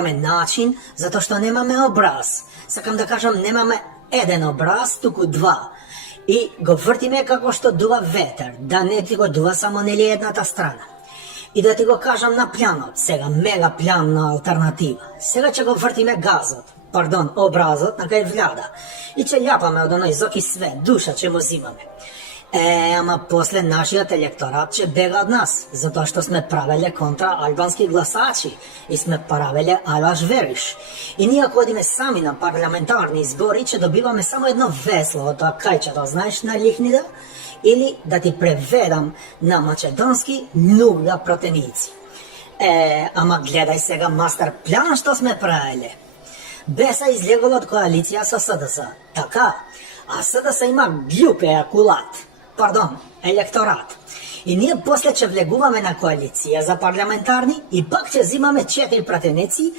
начин, zato što nemame obraz. Сакам да кажам, немаме еден образ, туку два. И го вртиме како што дува ветер, да не ти го дува само нели едната страна. И да ти го кажам на планот, сега мега планна алтернатива. Сега ќе го вртиме газот, образот на кај влада. И ќе љапаме од оној зоки свет, душа ќе му зимаме. Ама после нашиот електорат ќе бега од нас, затоа што сме правеле контра албански гласачи и сме правеле алаш вериш. И ние ако одиме сами на парламентарни избори, ќе добиваме само едно весло од тоа кајчето, знаеш, на лихнида, или да ти преведам на македонски нуга протеници. Ама гледај сега мастер план што сме правеле. Беса излегол од коалиција со СДС, така, а СДС има глупе електорат. И ние после ќе влегуваме на коалиција за парламентарни и пак ќе зимаме 4 пратеници